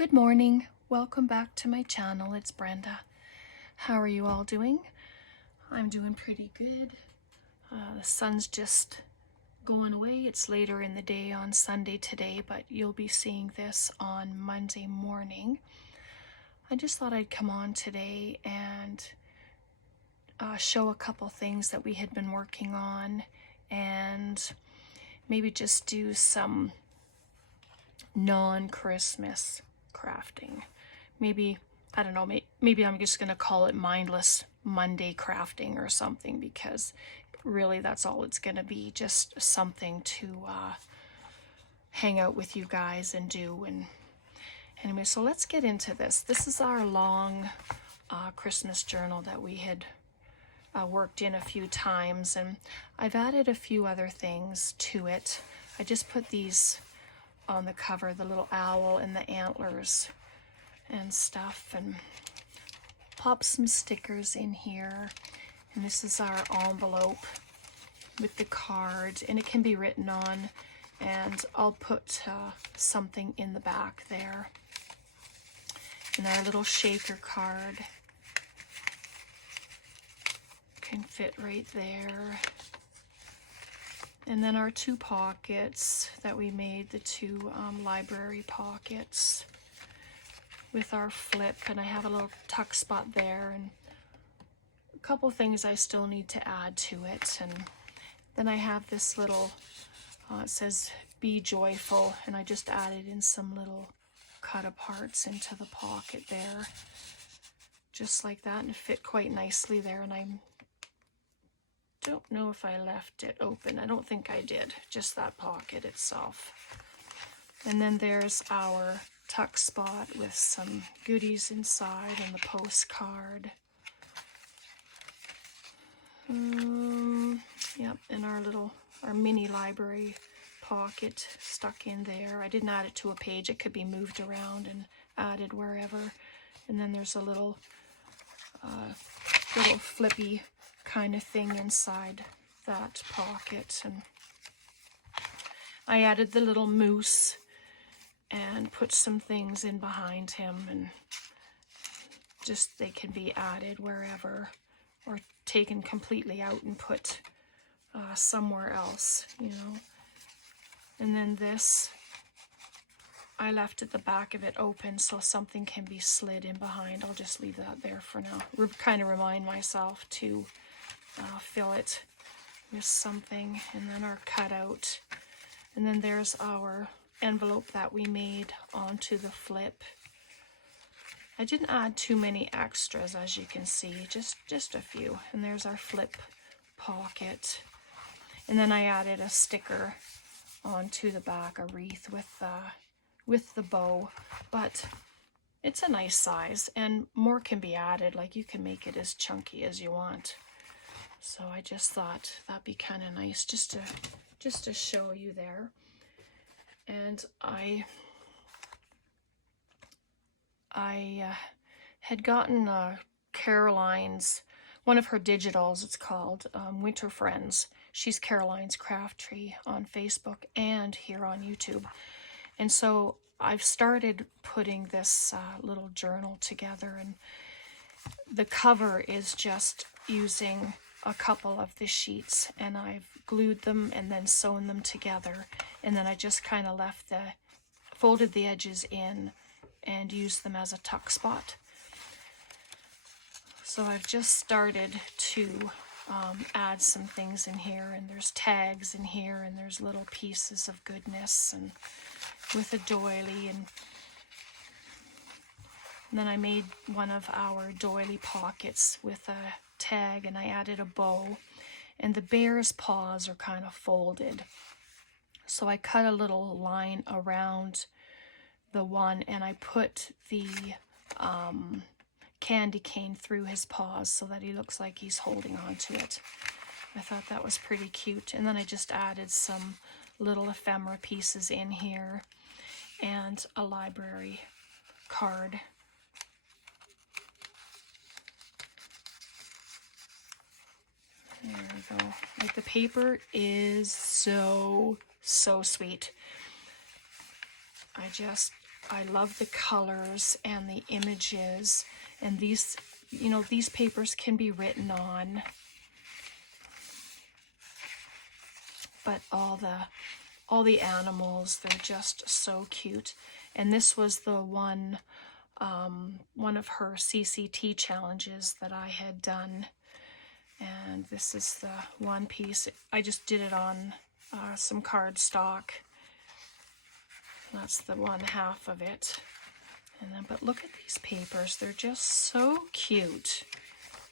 Good morning. Welcome back to my channel. It's Brenda. How are you all doing? I'm doing pretty good. The sun's just going away. It's later in the day on Sunday today, but you'll be seeing this on Monday morning. I just thought I'd come on today and show a couple things that we had been working on and maybe just do some non-Christmas crafting. Maybe, I don't know, maybe I'm just going to call it Mindless Monday crafting or something, because really that's all it's going to be, just something to hang out with you guys and do. And anyway, so let's get into this. This is our long Christmas journal that we had worked in a few times, and I've added a few other things to it. I just put these on the cover, the little owl and the antlers and stuff, and pop some stickers in here. And this is our envelope with the card, and it can be written on, and I'll put something in the back there. And our little shaker card can fit right there. And then our two pockets that we made, the two library pockets with our flip, and I have a little tuck spot there, and a couple things I still need to add to it. And then I have this little, it says be joyful, and I just added in some little cut aparts into the pocket there, just like that, and it fit quite nicely there. And I don't know if I left it open. I don't think I did, just that pocket itself. And then there's our tuck spot with some goodies inside and the postcard. Yep, and our mini library pocket stuck in there. I didn't add it to a page. It could be moved around and added wherever. And then there's a little flippy kind of thing inside that pocket. And I added the little moose and put some things in behind him, and just they can be added wherever or taken completely out and put somewhere else, you know. And then this, I left at the back of it open so something can be slid in behind. I'll just leave that there for now. Kind of remind myself to fill it with something. And then our cutout, and then there's our envelope that we made onto the flip. I didn't add too many extras, as you can see, just a few. And there's our flip pocket, and then I added a sticker onto the back, a wreath with the bow, but it's a nice size, and more can be added. Like, you can make it as chunky as you want. So I just thought that'd be kind of nice just to show you there. And I had gotten Caroline's, one of her digitals, it's called Winter Friends. She's Caroline's Craft Tree on Facebook and here on YouTube. And so I've started putting this little journal together, and the cover is just using a couple of the sheets, and I've glued them and then sewn them together, and then I just kind of folded the edges in and used them as a tuck spot. So I've just started to add some things in here, and there's tags in here, and there's little pieces of goodness, and with a doily, and then I made one of our doily pockets with a tag, and I added a bow, and the bear's paws are kind of folded, so I cut a little line around the one, and I put the candy cane through his paws so that he looks like he's holding on to it. I thought that was pretty cute. And then I just added some little ephemera pieces in here and a library card. There we go. Like, the paper is so sweet. I just I love the colors and the images, and these, you know, these papers can be written on, but all the animals, they're just so cute. And this was the one of her CCT challenges that I had done. And this is the one piece. I just did it on some cardstock. That's the one half of it. And then, but look at these papers. They're just so cute.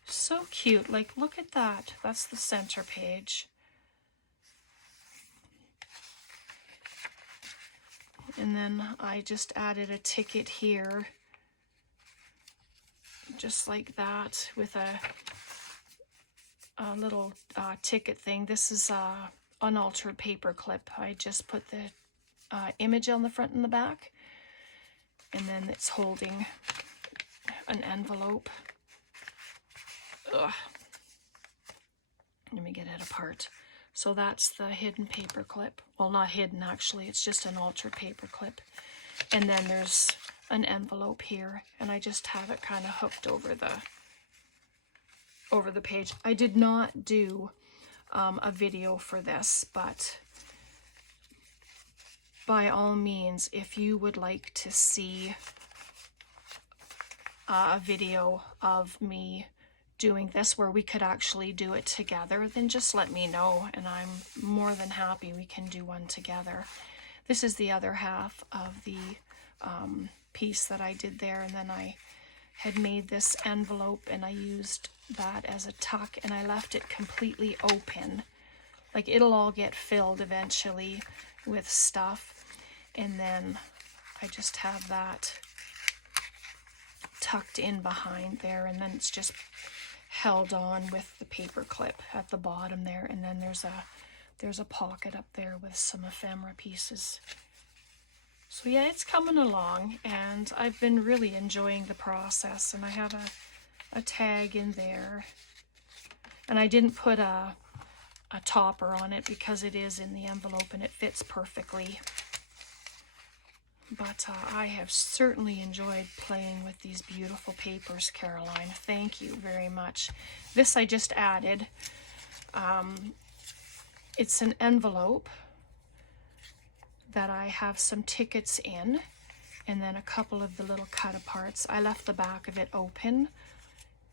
So cute. Like, look at that. That's the center page. And then I just added a ticket here, just like that, with a little ticket thing. This is a unaltered paper clip. I just put the image on the front and the back, and then it's holding an envelope. Ugh. Let me get it apart. So that's the hidden paper clip. Well, not hidden actually, it's just an altered paper clip. And then there's an envelope here, and I just have it kind of hooked over the page. I did not do a video for this, but by all means, if you would like to see a video of me doing this where we could actually do it together, then just let me know, and I'm more than happy we can do one together. This is the other half of the piece that I did there, and then I had made this envelope and I used that as a tuck, and I left it completely open. Like, it'll all get filled eventually with stuff, and then I just have that tucked in behind there, and then it's just held on with the paper clip at the bottom there, and then there's a pocket up there with some ephemera pieces. So yeah, it's coming along, and I've been really enjoying the process, and I have a tag in there, and I didn't put a topper on it because it is in the envelope and it fits perfectly. But I have certainly enjoyed playing with these beautiful papers, Caroline. Thank you very much. This I just added. It's an envelope that I have some tickets in, and then a couple of the little cut aparts. I left the back of it open,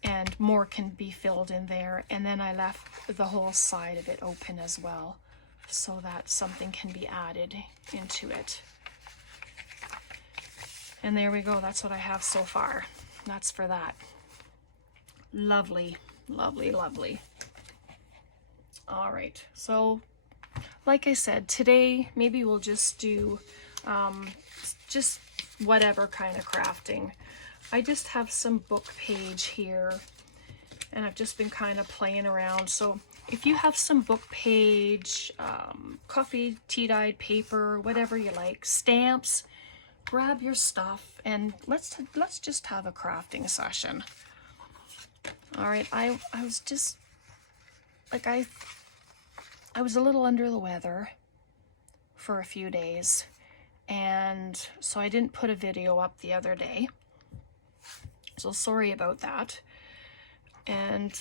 and more can be filled in there. And then I left the whole side of it open as well, so that something can be added into it. And there we go. That's what I have so far. That's for that. Lovely, lovely, lovely. All right. So, like I said, today maybe we'll just do just whatever kind of crafting. I just have some book page here, and I've just been kind of playing around. So if you have some book page, coffee, tea-dyed paper, whatever you like, stamps, grab your stuff and let's just have a crafting session. All right, I was just like, I was a little under the weather for a few days, and so I didn't put a video up the other day, so sorry about that. And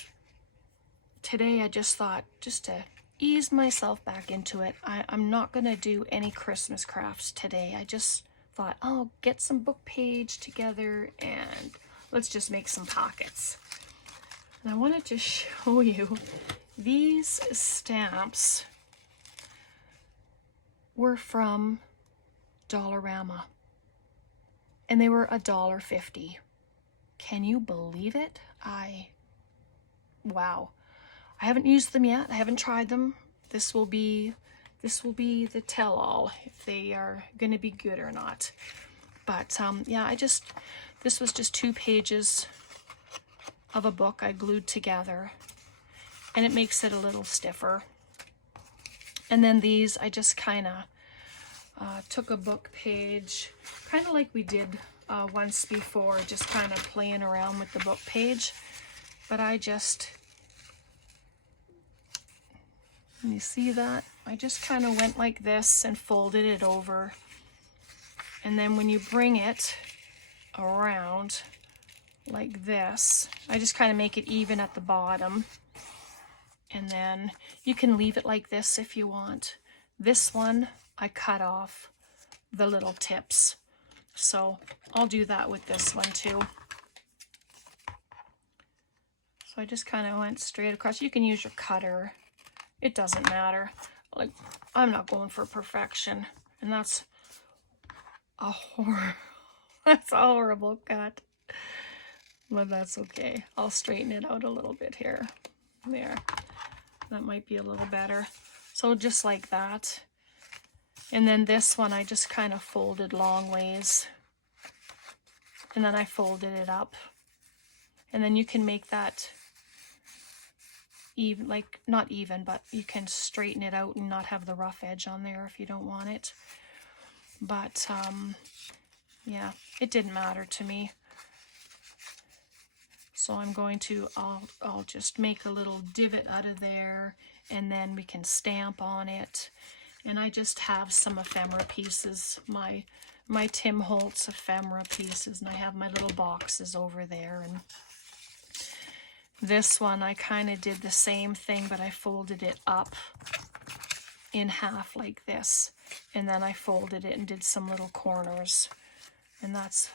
today I just thought, just to ease myself back into it, I'm not gonna do any Christmas crafts today. I just thought, I'll get some book page together and let's just make some pockets. And I wanted to show you these stamps were from Dollarama, and they were $1.50. Can you believe it? Wow. I haven't used them yet. I haven't tried them. This will be the tell-all if they are going to be good or not. But yeah, this was just 2 pages of a book I glued together, and it makes it a little stiffer. And then these, I just kind of took a book page, kind of like we did once before, just kind of playing around with the book page. But I just, you see that? I just kind of went like this and folded it over And then when you bring it around like this, I just kind of make it even at the bottom. And then you can leave it like this if you want. This one, I cut off the little tips. So I'll do that with this one too. So I just kind of went straight across. You can use your cutter. It doesn't matter. Like, I'm not going for perfection. And that's a that's a horrible cut. But that's okay. I'll straighten it out a little bit here. There. That might be a little better. So just like that. And then this one I just kind of folded long ways. And then I folded it up. And then you can make that even, like not even, but you can straighten it out and not have the rough edge on there if you don't want it. But yeah, it didn't matter to me. So I'm going to, I'll just make a little divot out of there, and then we can stamp on it. And I just have some ephemera pieces, my Tim Holtz ephemera pieces, and I have my little boxes over there. And this one I kind of did the same thing, but I folded it up in half like this, and then I folded it and did some little corners, and that's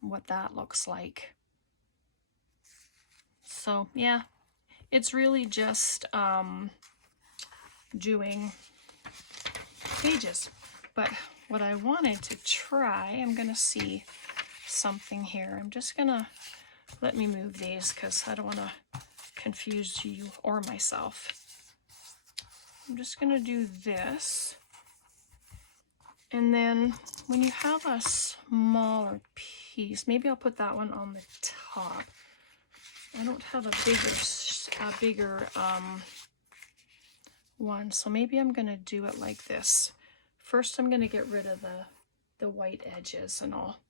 what that looks like. So yeah, it's really just doing pages. But what I wanted to try, I'm gonna see something here. I'm just gonna, let me move these because I don't want to confuse you or myself. I'm just gonna do this. And then when you have a smaller piece, maybe I'll put that one on the top. I don't have a bigger one, so maybe I'm gonna do it like this. First, I'm gonna get rid of the white edges and all.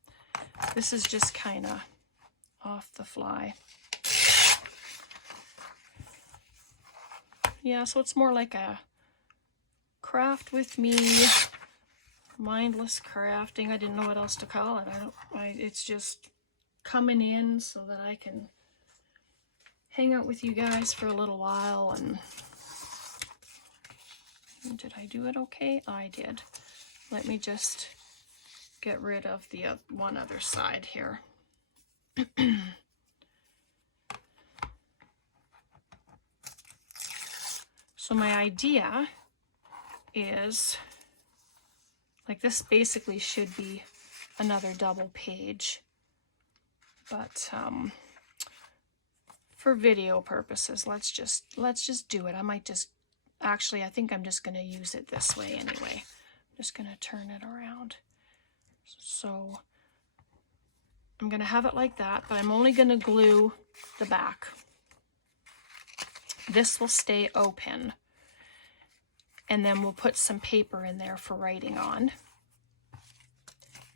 This is just kind of off the fly. Yeah, so it's more like a craft with me, mindless crafting. I didn't know what else to call it. It's just coming in so that I can hang out with you guys for a little while. And did I do it okay? I did. Let me just get rid of the one other side here. So my idea is, like, this basically should be another double page, but for video purposes, let's just do it. I might just, actually, I think I'm just going to use it this way anyway. I'm just going to turn it around. So I'm going to have it like that, but I'm only going to glue the back. This will stay open, and then we'll put some paper in there for writing on.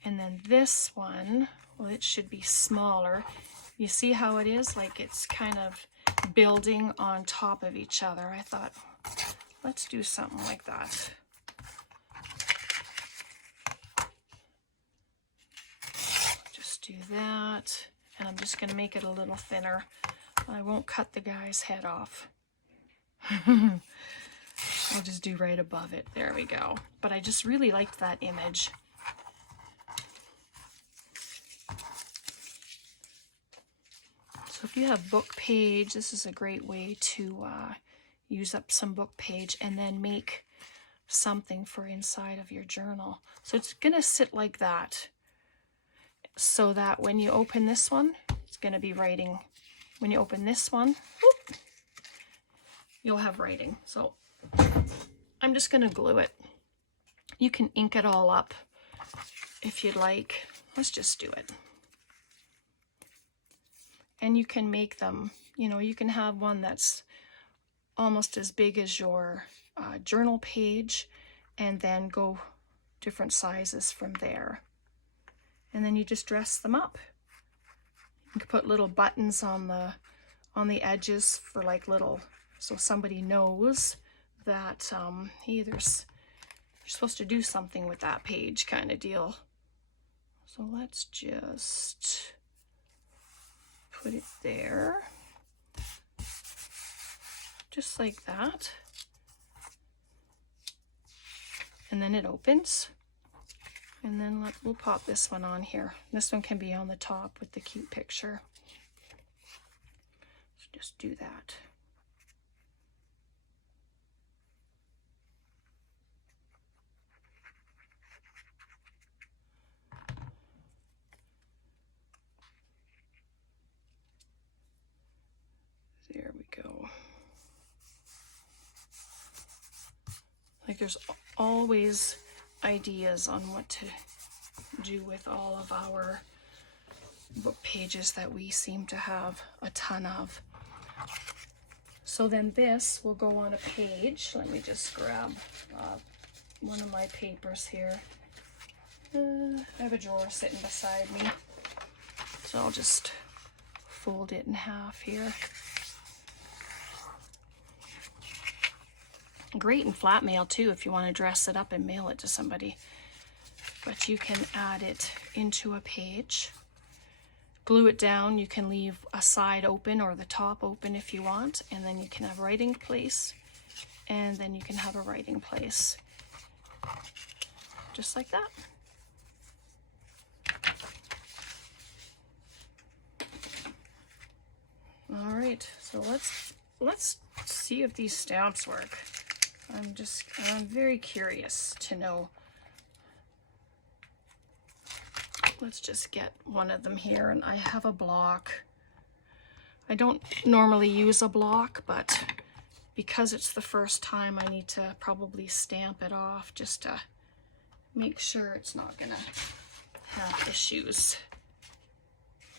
And then this one, well, it should be smaller. You see how it is? Like, it's kind of building on top of each other. I thought, let's do something like that. Just do that, and I'm just going to make it a little thinner. I won't cut the guy's head off. I'll just do right above it. There we go. But I just really liked that image. So if you have book page, this is a great way to use up some book page and then make something for inside of your journal. So it's going to sit like that, so that when you open this one, it's going to be writing. When you open this one, whoop, you'll have writing. So I'm just going to glue it. You can ink it all up if you'd like. Let's just do it. And you can make them, you know, you can have one that's almost as big as your journal page, and then go different sizes from there. And then you just dress them up. You can put little buttons on the edges for like little, so somebody knows that hey, you're supposed to do something with that page, kind of deal. So let's just put it there, just like that. And then it opens. And then we'll pop this one on here. This one can be on the top with the cute picture. So just do that. There we go. Like there's always ideas on what to do with all of our book pages that we seem to have a ton of. So then this will go on a page. Let me just grab one of my papers here. I have a drawer sitting beside me. So I'll just fold it in half here. Great in flat mail too if you want to dress it up and mail it to somebody. But you can add it into a page. Glue it down. You can leave a side open or the top open if you want, and then you can have writing place, and then you can have a writing place. Just like that. All right, so let's see if these stamps work. I'm very curious to know. Let's just get one of them here, and I have a block. I don't normally use a block, but because it's the first time, I need to probably stamp it off just to make sure it's not gonna have issues.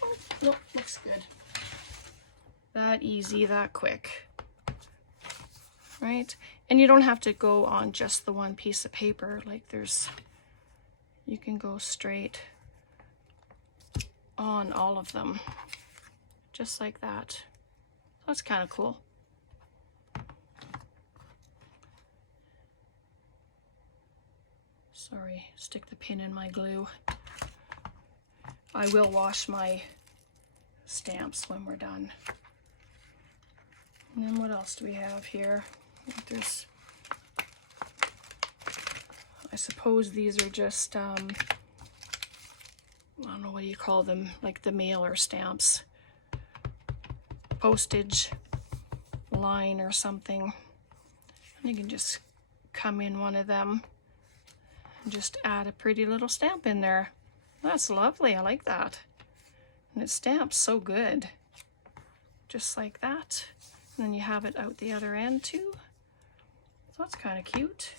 Oh, nope, looks good. That easy, that quick, right? And you don't have to go on just the one piece of paper. Like you can go straight on all of them, just like that. That's kind of cool. Sorry, stick the pin in my glue. I will wash my stamps when we're done. And then what else do we have here? I suppose these are just, I don't know, what do you call them? Like the mailer stamps. Postage line or something. And you can just come in one of them and just add a pretty little stamp in there. That's lovely, I like that. And it stamps so good. Just like that. And then you have it out the other end too. So that's kind of cute.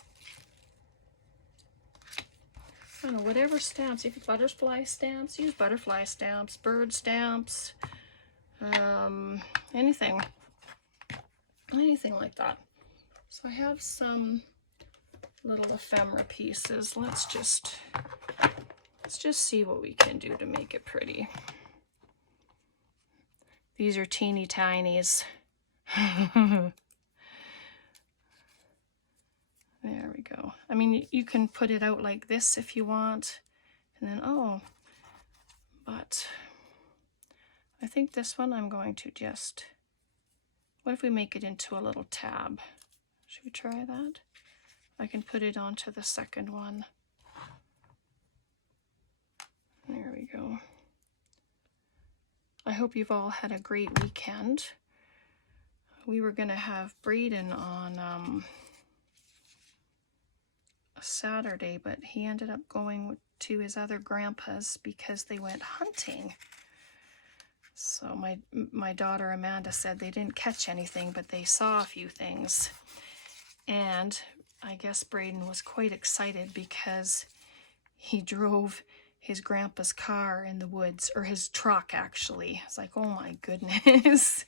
I don't know, whatever stamps. If you butterfly stamps, use butterfly stamps, bird stamps, anything like that. So I have some little ephemera pieces. Let's just see what we can do to make it pretty. These are teeny tinies. There we go. I mean, you can put it out like this if you want, and then, but I think this one I'm going to just, what if we make it into a little tab? Should we try that? I can put it onto the second one. There we go. I hope you've all had a great weekend. We were going to have Braden on Saturday, but he ended up going to his other grandpa's because they went hunting. So my daughter Amanda said they didn't catch anything, but they saw a few things. And I guess Braden was quite excited because he drove his grandpa's car in the woods, or his truck actually. It's like, oh my goodness.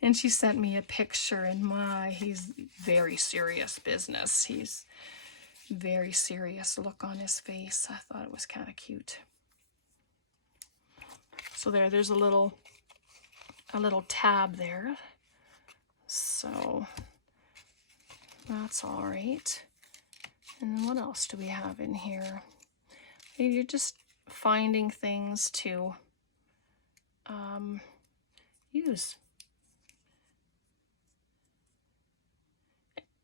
And she sent me a picture, and he's very serious business. He's very serious look on his face. I thought it was kind of cute. So there's a little tab there. So that's all right. And then what else do we have in here? You're just finding things to use.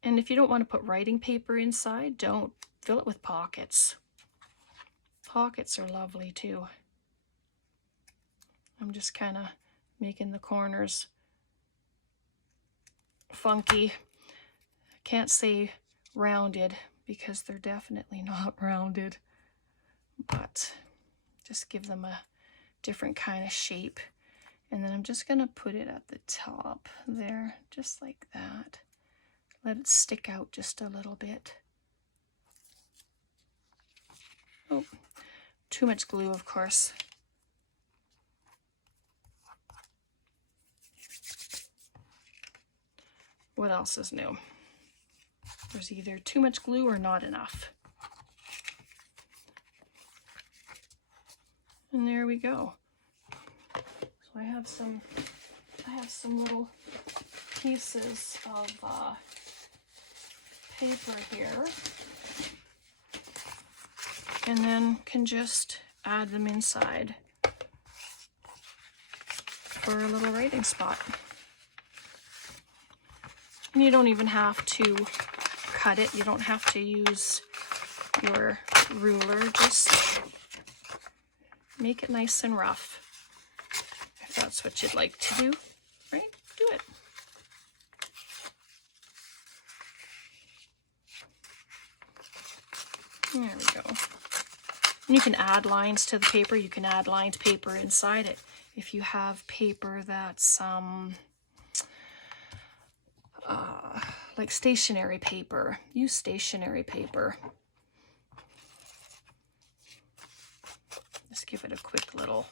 And if you don't want to put writing paper inside, don't. Fill it with pockets. Pockets are lovely too. I'm just kind of making the corners funky. I can't say rounded because they're definitely not rounded, but just give them a different kind of shape. And then I'm just going to put it at the top there, just like that. Let it stick out just a little bit. Oh, too much glue, of course. What else is new? There's either too much glue or not enough. And there we go. So I have some little pieces of paper here, and then can just add them inside for a little writing spot. And you don't even have to cut it. You don't have to use your ruler. Just make it nice and rough. If that's what you'd like to do, right? Do it. There we go. And you can add lines to the paper. You can add lined paper inside it. If you have paper that's like stationery paper, use stationery paper. Just give it a quick little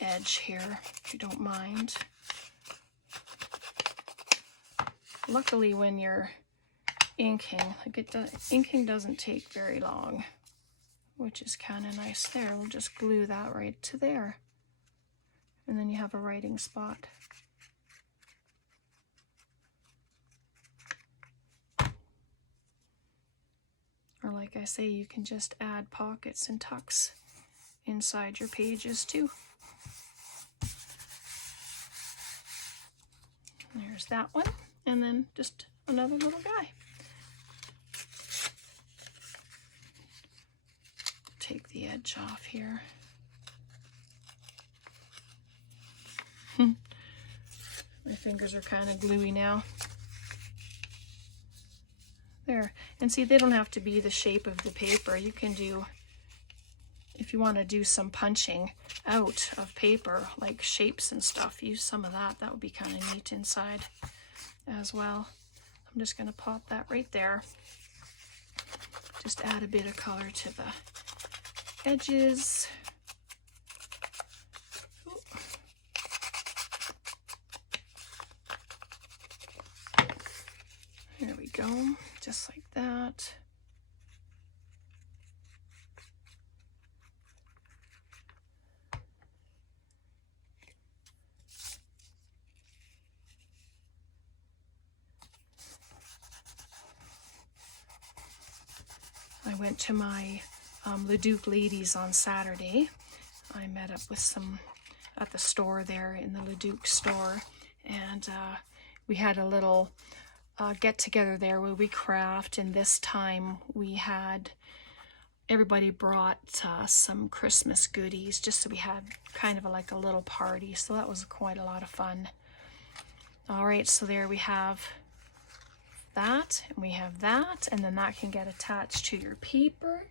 edge here, if you don't mind. Luckily, when you're inking, inking doesn't take very long, which is kind of nice. There, we'll just glue that right to there, and then you have a writing spot. Or like I say, you can just add pockets and tucks inside your pages too. There's that one, and then just another little guy. Take the edge off here. My fingers are kind of gluey now. There, and see, they don't have to be the shape of the paper. You can do, if you want to do some punching out of paper, like shapes and stuff, use some of that. That would be kind of neat inside as well. I'm just going to pop that right there. Just add a bit of color to the edges. Ooh. There we go, just like that. I went to my Leduc ladies on Saturday. I met up with some at the store there in the Leduc store, and we had a little get together there where we craft, and this time we had, everybody brought some Christmas goodies, just so we had kind of like a little party, so that was quite a lot of fun. All right, so there we have that, and we have that, and then that can get attached to your paper.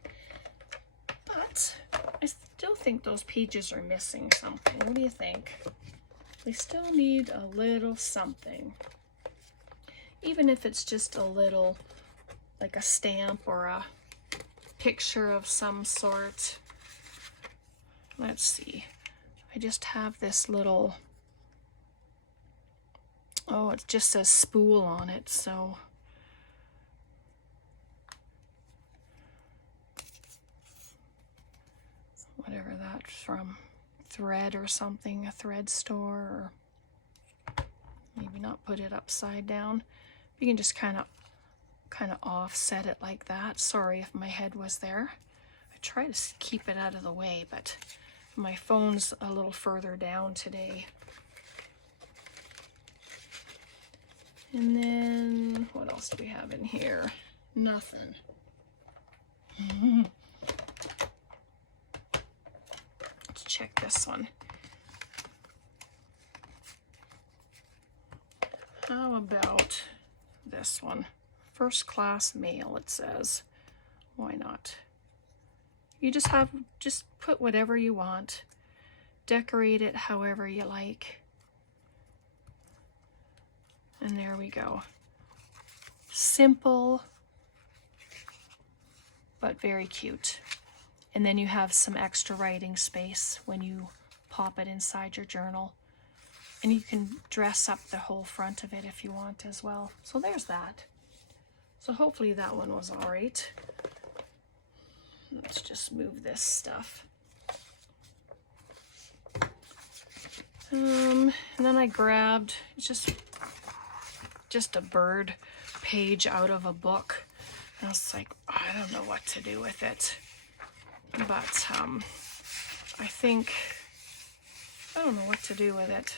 But I still think those pages are missing something. What do you think? They still need a little something. Even if it's just a little, like a stamp or a picture of some sort. Let's see. I just have this little, oh, it just says spool on it, so whatever that's from, thread or something, a thread store, or maybe not put it upside down. You can just kind of offset it like that. Sorry if my head was there. I try to keep it out of the way, but my phone's a little further down today. And then, what else do we have in here? Nothing. Let's check this one. How about this one? First class mail, it says. Why not? You just put whatever you want. Decorate it however you like. And there we go. Simple, but very cute. And then you have some extra writing space when you pop it inside your journal. And you can dress up the whole front of it if you want as well. So there's that. So hopefully that one was all right. Let's just move this stuff. And then I grabbed, it's just a bird page out of a book. And I was like, I don't know what to do with it. But I don't know what to do with it.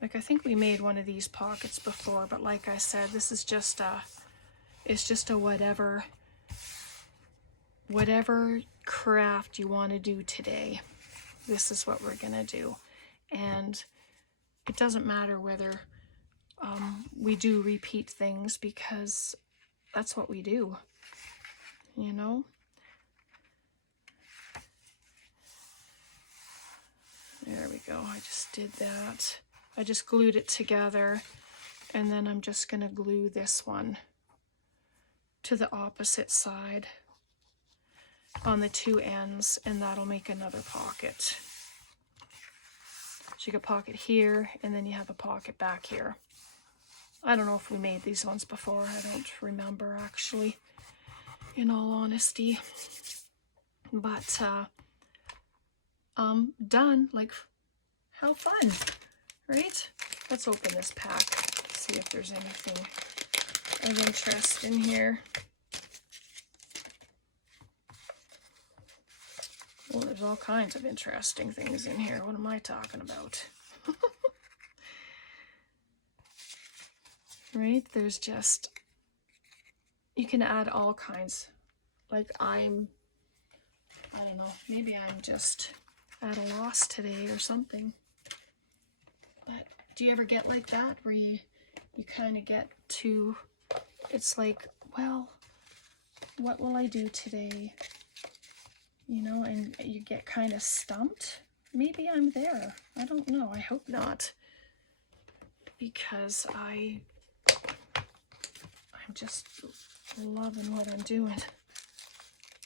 Like, I think we made one of these pockets before, but like I said, this is just it's just a whatever craft you want to do today. This is what we're gonna do. And it doesn't matter whether we do repeat things, because that's what we do, you know? There we go. I just did that. I just glued it together, and then I'm just going to glue this one to the opposite side on the two ends, and that'll make another pocket. So you got a pocket here, and then you have a pocket back here. I don't know if we made these ones before. I don't remember, actually, in all honesty. But done. Like, how fun, right? Let's open this pack, see if there's anything of interest in here. Well, there's all kinds of interesting things in here. What am I talking about? Right? There's just, you can add all kinds. Like, I don't know, maybe I'm just at a loss today or something. But do you ever get like that, where you kind of get to, it's like, well, what will I do today? You know, and you get kind of stumped. Maybe I'm there. I don't know. I hope not. Because I'm just loving what I'm doing.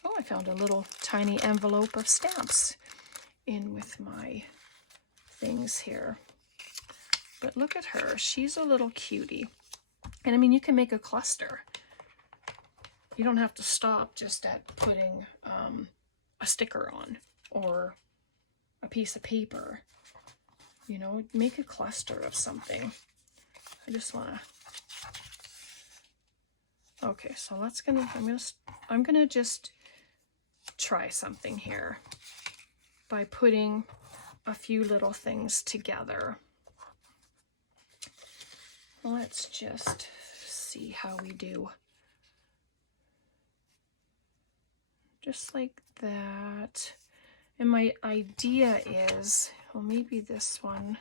Oh, I found a little tiny envelope of stamps in with my things here. But look at her. She's a little cutie. And I mean, you can make a cluster. You don't have to stop just at putting a sticker on or a piece of paper. You know, make a cluster of something. I just want to... Okay, so I'm gonna just try something here by putting a few little things together. Let's just see how we do. Just like that. And my idea is, well, maybe this one.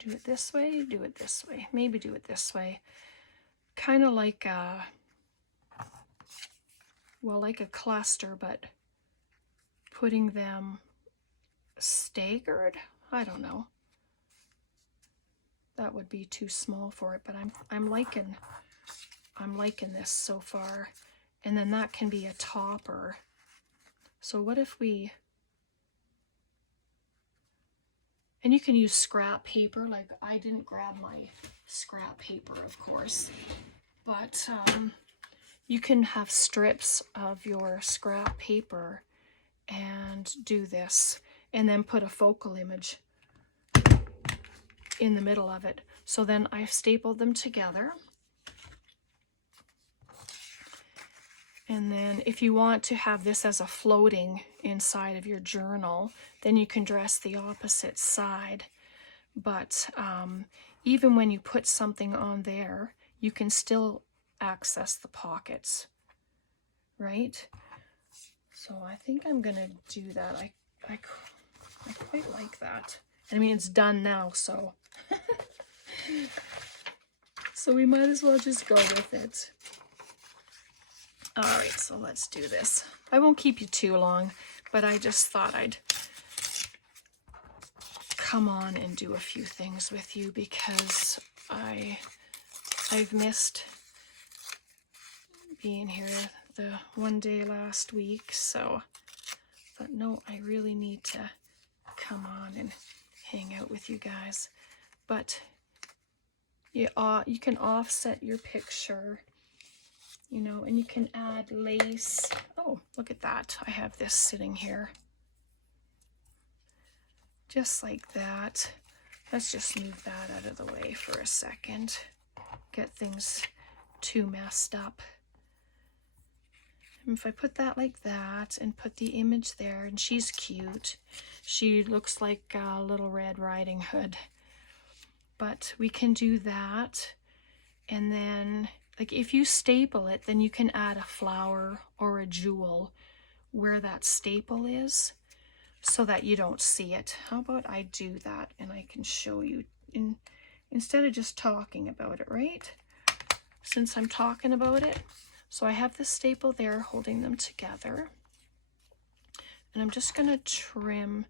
Do it this way, do it this way. Maybe do it this way. Kind of like a, well, like a cluster, but putting them staggered. I don't know. That would be too small for it, but I'm liking this so far. And then that can be a topper. So what if we, and you can use scrap paper. Like, I didn't grab my scrap paper, of course, but you can have strips of your scrap paper and do this, and then put a focal image in the middle of it. So then I've stapled them together. And then if you want to have this as a floating inside of your journal, then you can dress the opposite side. But even when you put something on there, you can still access the pockets, right? So I think I'm gonna do that. I quite like that. I mean, it's done now, so so we might as well just go with it. All right, so let's do this. I won't keep you too long, but I just thought I'd come on and do a few things with you because I've missed being here the one day last week, so I thought, no, I really need to come on and hang out with you guys. But you can offset your picture, you know, and you can add lace. Oh, look at that. I have this sitting here. Just like that. Let's just move that out of the way for a second. Get things too messed up. And if I put that like that and put the image there, and she's cute. She looks like a Little Red Riding Hood. But we can do that. And then, like, if you staple it, then you can add a flower or a jewel where that staple is so that you don't see it. How about I do that and I can show you instead of just talking about it, right? Since I'm talking about it. So I have the staple there holding them together. And I'm just going to trim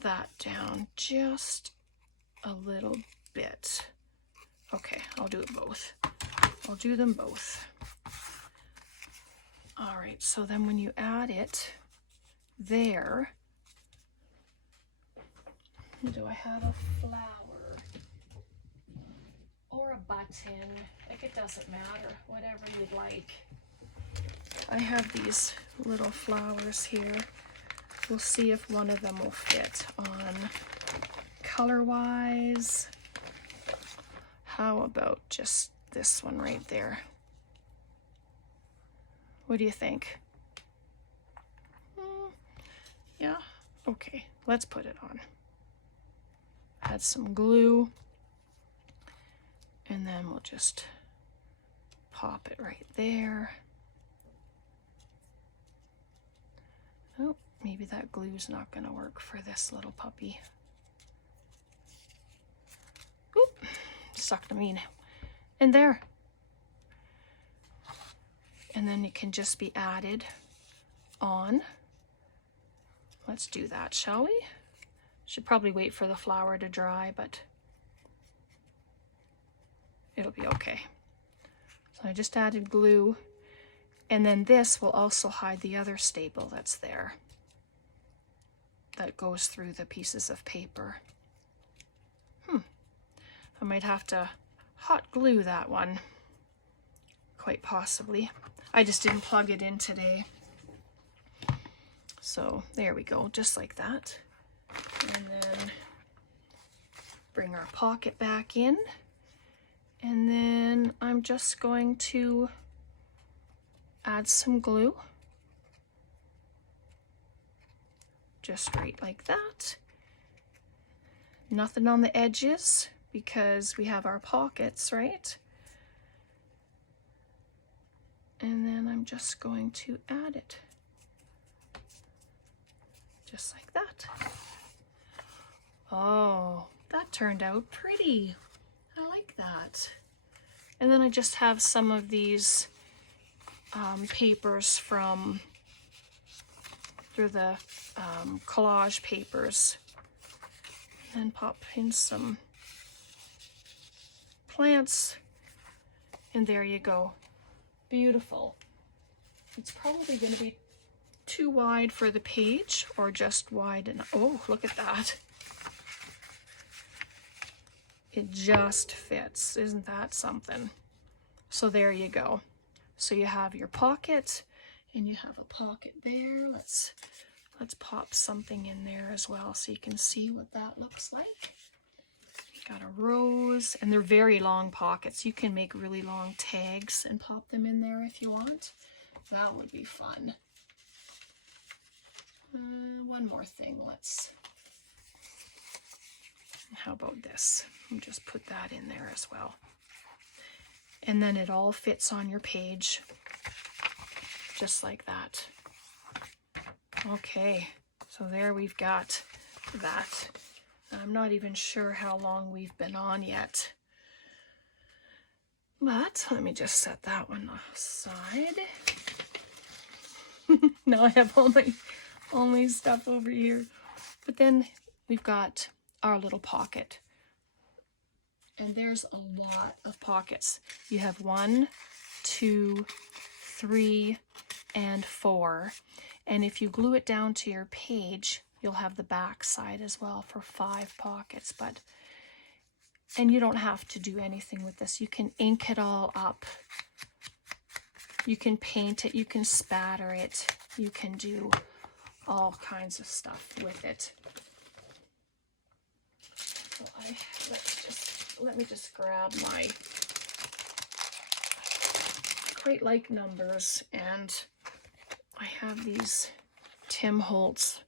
that down just a little bit. Okay, I'll do it both. I'll do them both. All right, so then when you add it there, do I have a flower or a button? Like, it doesn't matter, whatever you'd like. I have these little flowers here. We'll see if one of them will fit on color-wise. How about just this one right there? What do you think? Yeah, okay, let's put it on. Add some glue, and then we'll just pop it right there. Oh, maybe that glue's not gonna work for this little puppy. Oop, stuck to me now. And there. And then it can just be added on. Let's do that, shall we? Should probably wait for the flower to dry, but it'll be okay. So I just added glue, and then this will also hide the other staple that's there that goes through the pieces of paper. I might have to hot glue that one, quite possibly. I just didn't plug it in today. So there we go, just like that. And then bring our pocket back in. And then I'm just going to add some glue. Just right like that. Nothing on the edges because we have our pockets, right? And then I'm just going to add it. Just like that. Oh, that turned out pretty. I like that. And then I just have some of these papers from, through the collage papers. And pop in some plants. And there you go. Beautiful. It's probably going to be too wide for the page, or just wide enough. Oh, look at that. It just fits. Isn't that something? So there you go. So you have your pocket, and you have a pocket there. Let's pop something in there as well so you can see what that looks like. Got a rose, and they're very long pockets. You can make really long tags and pop them in there if you want. That would be fun. One more thing, how about this? I'll just put that in there as well. And then it all fits on your page, just like that. Okay, so there we've got that. I'm not even sure how long we've been on yet. But let me just set that one aside. Now I have all my stuff over here. But then we've got our little pocket. And there's a lot of pockets. You have 1, 2, 3, and 4. And if you glue it down to your page, you'll have the back side as well for 5 pockets. And you don't have to do anything with this. You can ink it all up. You can paint it. You can spatter it. You can do all kinds of stuff with it. So let me just grab my, I quite like numbers, and I have these Tim Holtz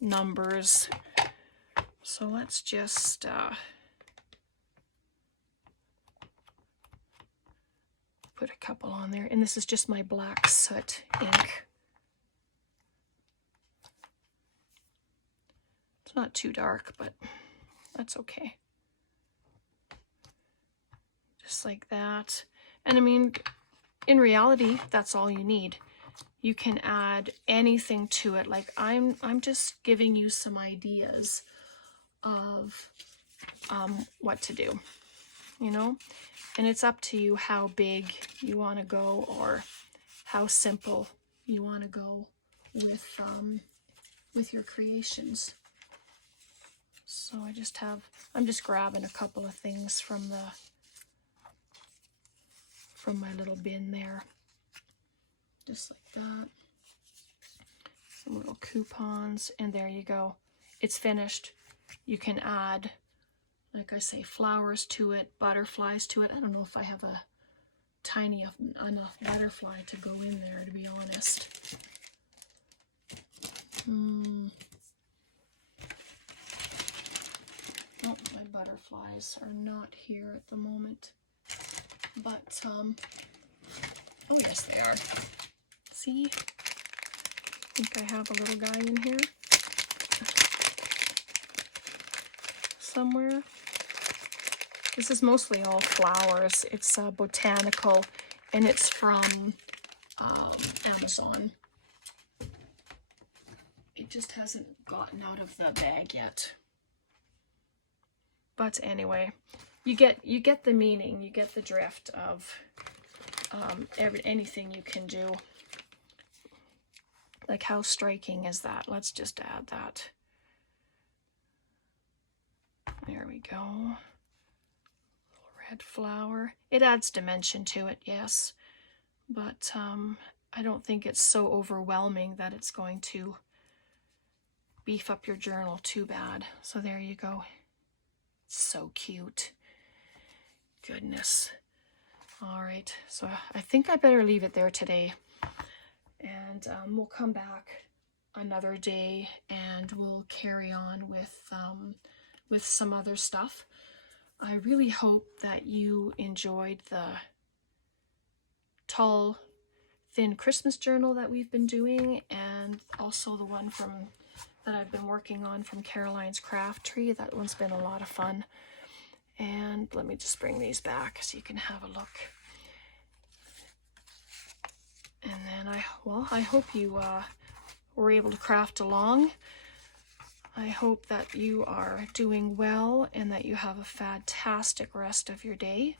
numbers. So let's just put a couple on there. And this is just my black soot ink. It's not too dark, but that's okay. Just like that. And I mean, in reality, that's all you need. You can add anything to it. Like I'm just giving you some ideas of what to do, you know? And it's up to you how big you want to go or how simple you want to go with your creations. So I'm just grabbing a couple of things from my little bin there. Just like that. Some little coupons, and there you go. It's finished. You can add, like I say, flowers to it, butterflies to it. I don't know if I have a tiny enough butterfly to go in there, to be honest. Oh, my butterflies are not here at the moment. But, oh yes they are. See? I think I have a little guy in here somewhere. This is mostly all flowers. It's botanical, and it's from Amazon. It just hasn't gotten out of the bag yet. But anyway, you get the meaning, you get the drift of anything you can do. Like, how striking is that? Let's just add that. There we go. Little red flower. It adds dimension to it, yes. But I don't think it's so overwhelming that it's going to beef up your journal too bad. So there you go. So cute. Goodness. All right, so I think I better leave it there today, and we'll come back another day and we'll carry on with some other stuff. I really hope that you enjoyed the tall, thin Christmas journal that we've been doing, and also the one that I've been working on from Caroline's Craft Tree. That one's been a lot of fun. And let me just bring these back so you can have a look. And then I hope you were able to craft along. I hope that you are doing well and that you have a fantastic rest of your day.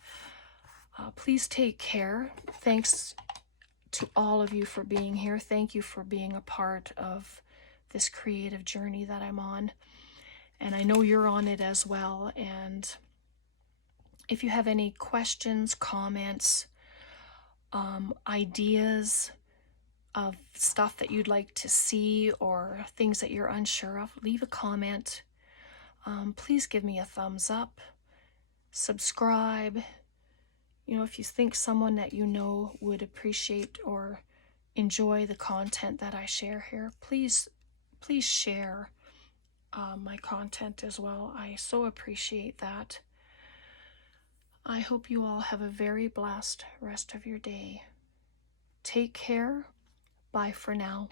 Please take care. Thanks to all of you for being here. Thank you for being a part of this creative journey that I'm on. And I know you're on it as well. And if you have any questions, comments, ideas of stuff that you'd like to see or things that you're unsure of, leave a comment. Please give me a thumbs up. subscribe. You know, if you think someone that you know would appreciate or enjoy the content that I share here, please share my content as well. I so appreciate that. I hope you all have a very blessed rest of your day. Take care. Bye for now.